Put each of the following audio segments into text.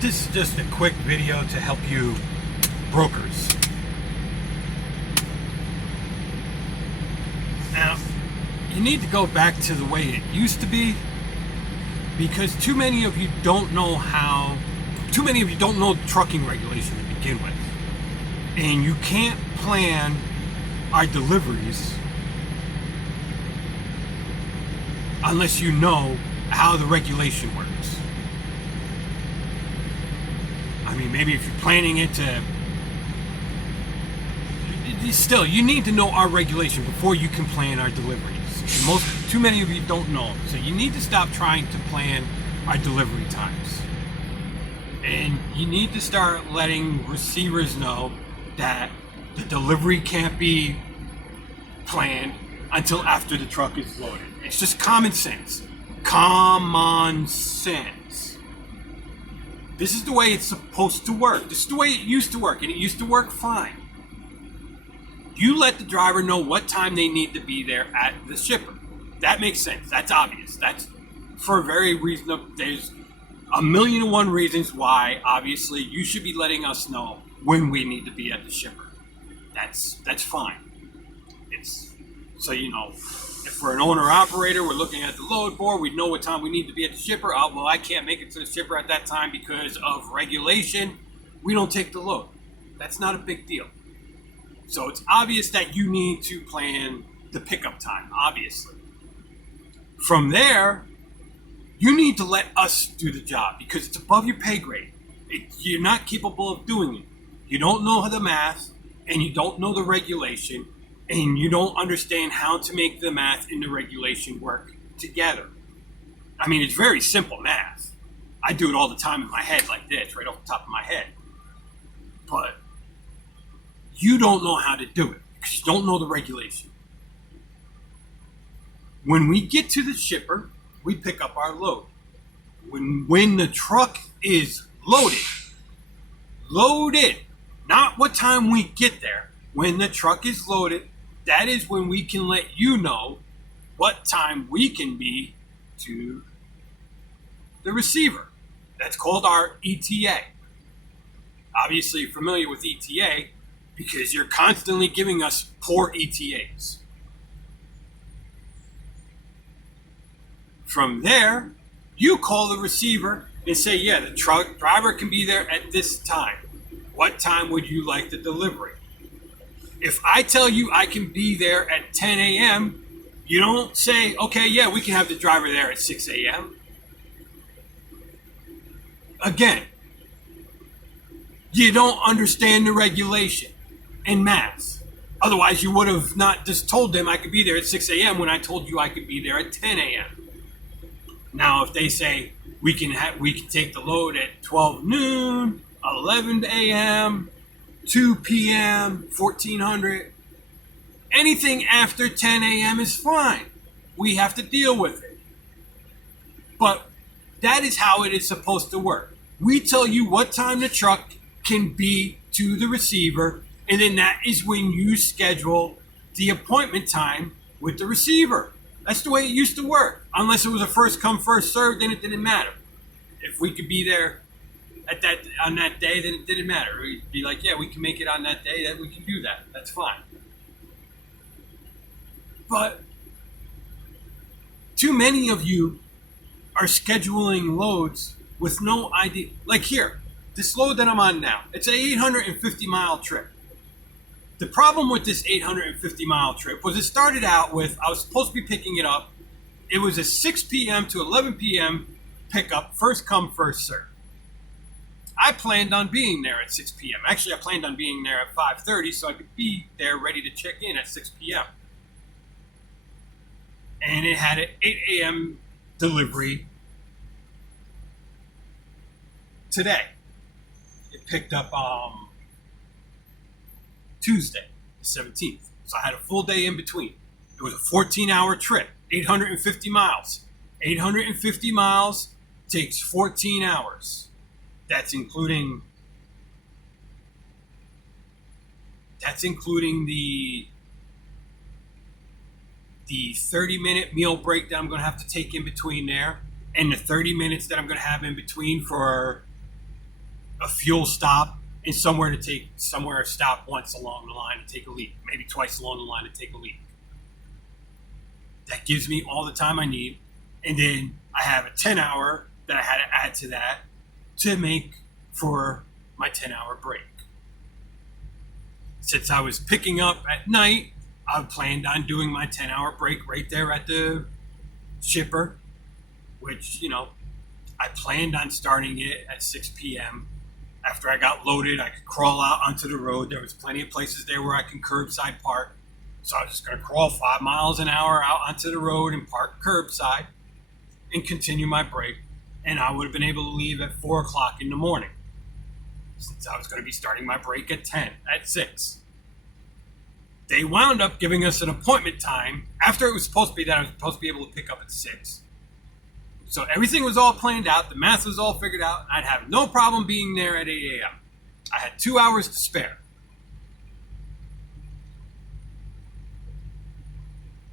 This is just a quick video to help you brokers. Now, you need to go back to the way it used to be, because too many of you don't know trucking regulation to begin with. And you can't plan our deliveries unless you know how the regulation works. I mean, maybe if you're planning it to, still, you need to know our regulation before you can plan our deliveries. Too many of you don't know, so you need to stop trying to plan our delivery times. And you need to start letting receivers know that the delivery can't be planned until after the truck is loaded. It's just common sense. Common sense. This is the way it's supposed to work. This is the way it used to work, and it used to work fine. You let the driver know what time they need to be there at the shipper. That makes sense. That's obvious. That's for a very reasonable. There's a million and one reasons why, obviously, you should be letting us know when we need to be at the shipper. That's fine. It's so you know, if we're an owner operator, we're looking at the load board, we know what time we need to be at the shipper. Oh, well, I can't make it to the shipper at that time because of regulation. We don't take the load. That's not a big deal. So it's obvious that you need to plan the pickup time, obviously. From there, you need to let us do the job because it's above your pay grade. You're not capable of doing it. You don't know the math, and you don't know the regulation, and you don't understand how to make the math and the regulation work together. I mean, it's very simple math. I do it all the time in my head like this, right off the top of my head. But you don't know how to do it because you don't know the regulation. When we get to the shipper, we pick up our load. When the truck is loaded, not what time we get there. When the truck is loaded, that is when we can let you know what time we can be to the receiver. That's called our ETA. Obviously, you're familiar with ETA because you're constantly giving us poor ETAs. From there, you call the receiver and say, yeah, the truck driver can be there at this time. What time would you like the delivery? If I tell you I can be there at 10 a.m., you don't say, okay, yeah, we can have the driver there at 6 a.m. Again, you don't understand the regulation and math. Otherwise, you would have not just told them I could be there at 6 a.m. when I told you I could be there at 10 a.m. Now, if they say we can take the load at 12 noon, 11 a.m., 2 p.m., 1400, anything after 10 a.m. is fine. We have to deal with it. But that is how it is supposed to work. We tell you what time the truck can be to the receiver, and then that is when you schedule the appointment time with the receiver. That's the way it used to work. Unless it was a first come, first served, then it didn't matter. If we could be there on that day, then it didn't matter. We'd be like, yeah, we can make it on that day, then we can do that. That's fine. But too many of you are scheduling loads with no idea. Like here, this load that I'm on now, it's an 850 mile trip. The problem with this 850 mile trip was it started out with, I was supposed to be picking it up. It was a 6 p.m. to 11 p.m. pickup, first come, first serve. I planned on being there at 6 p.m. Actually, I planned on being there at 5:30 so I could be there ready to check in at 6 p.m. And it had an 8 a.m. delivery today. It picked up Tuesday, the 17th. So I had a full day in between. It was a 14-hour trip, 850 miles. 850 miles takes 14 hours. That's including the 30-minute meal break that I'm going to have to take in between there, and the 30 minutes that I'm going to have in between for a fuel stop, and somewhere to stop once along the line to take a leak, maybe twice along the line to take a leak. That gives me all the time I need. And then I have a 10-hour that I had to add to that to make for my 10-hour break. Since I was picking up at night, I planned on doing my 10-hour break right there at the shipper, which, I planned on starting it at 6 p.m. After I got loaded, I could crawl out onto the road. There was plenty of places there where I can curbside park. So I was just going to crawl 5 miles an hour out onto the road and park curbside and continue my break. And I would have been able to leave at 4 o'clock in the morning, since I was going to be starting my break at 6. They wound up giving us an appointment time after it was supposed to be that I was supposed to be able to pick up at 6. So everything was all planned out. The math was all figured out. I'd have no problem being there at 8 a.m. I had 2 hours to spare.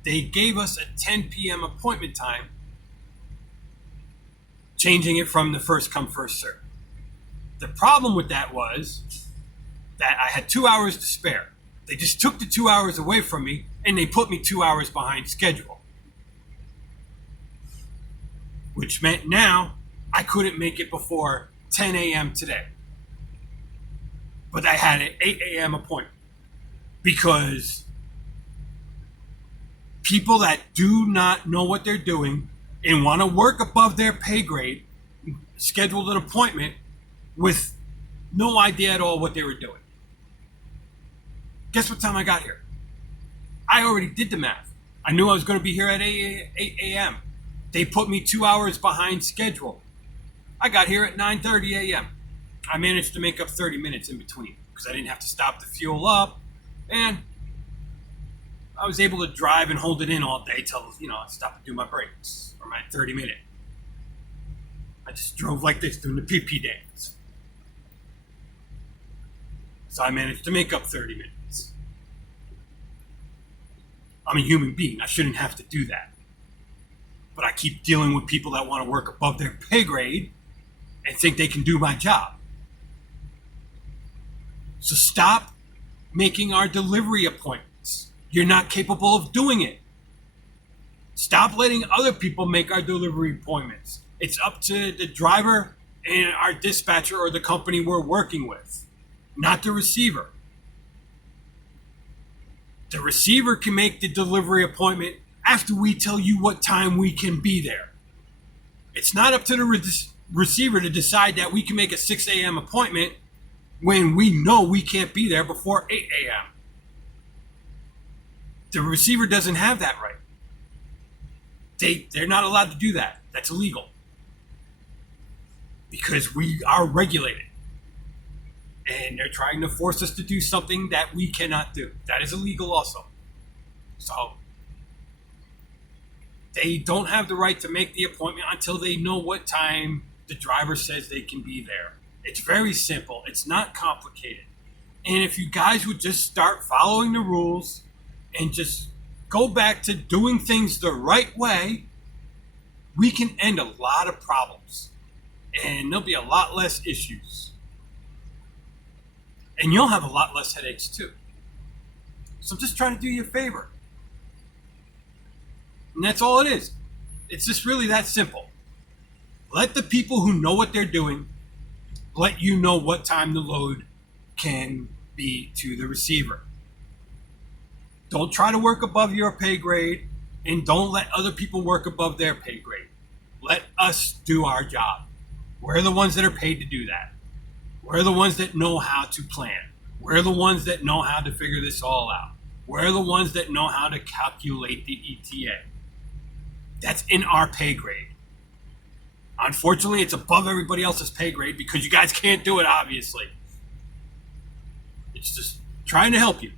They gave us a 10 p.m. appointment time, changing it from the first come, first serve. The problem with that was that I had 2 hours to spare. They just took the 2 hours away from me, and they put me 2 hours behind schedule. Which meant now I couldn't make it before 10 a.m. today. But I had an 8 a.m. appointment because people that do not know what they're doing and want to work above their pay grade scheduled an appointment with no idea at all what they were doing. Guess what time I got here? I already did the math. I knew I was going to be here at 8 a.m. They put me 2 hours behind schedule. I got here at 9:30 a.m. I managed to make up 30 minutes in between because I didn't have to stop to fuel up, and I was able to drive and hold it in all day till, I stopped to do my breaks or my 30-minute. I just drove like this doing the PP dance. So I managed to make up 30 minutes. I'm a human being. I shouldn't have to do that. But I keep dealing with people that want to work above their pay grade and think they can do my job. So stop making our delivery appointments. You're not capable of doing it. Stop letting other people make our delivery appointments. It's up to the driver and our dispatcher or the company we're working with, not the receiver. The receiver can make the delivery appointment after we tell you what time we can be there. It's not up to the receiver to decide that we can make a 6 a.m. appointment when we know we can't be there before 8 a.m. The receiver doesn't have that right. They're not allowed to do that. That's illegal. Because we are regulated. And they're trying to force us to do something that we cannot do. That is illegal also. So they don't have the right to make the appointment until they know what time the driver says they can be there. It's very simple. It's not complicated. And if you guys would just start following the rules and just go back to doing things the right way, we can end a lot of problems. And there'll be a lot less issues. And you'll have a lot less headaches too. So I'm just trying to do you a favor. And that's all it is. It's just really that simple. Let the people who know what they're doing let you know what time the load can be to the receiver. Don't try to work above your pay grade, and don't let other people work above their pay grade. Let us do our job. We're the ones that are paid to do that. We're the ones that know how to plan. We're the ones that know how to figure this all out. We're the ones that know how to calculate the ETA. That's in our pay grade. Unfortunately, it's above everybody else's pay grade because you guys can't do it, obviously. It's just trying to help you.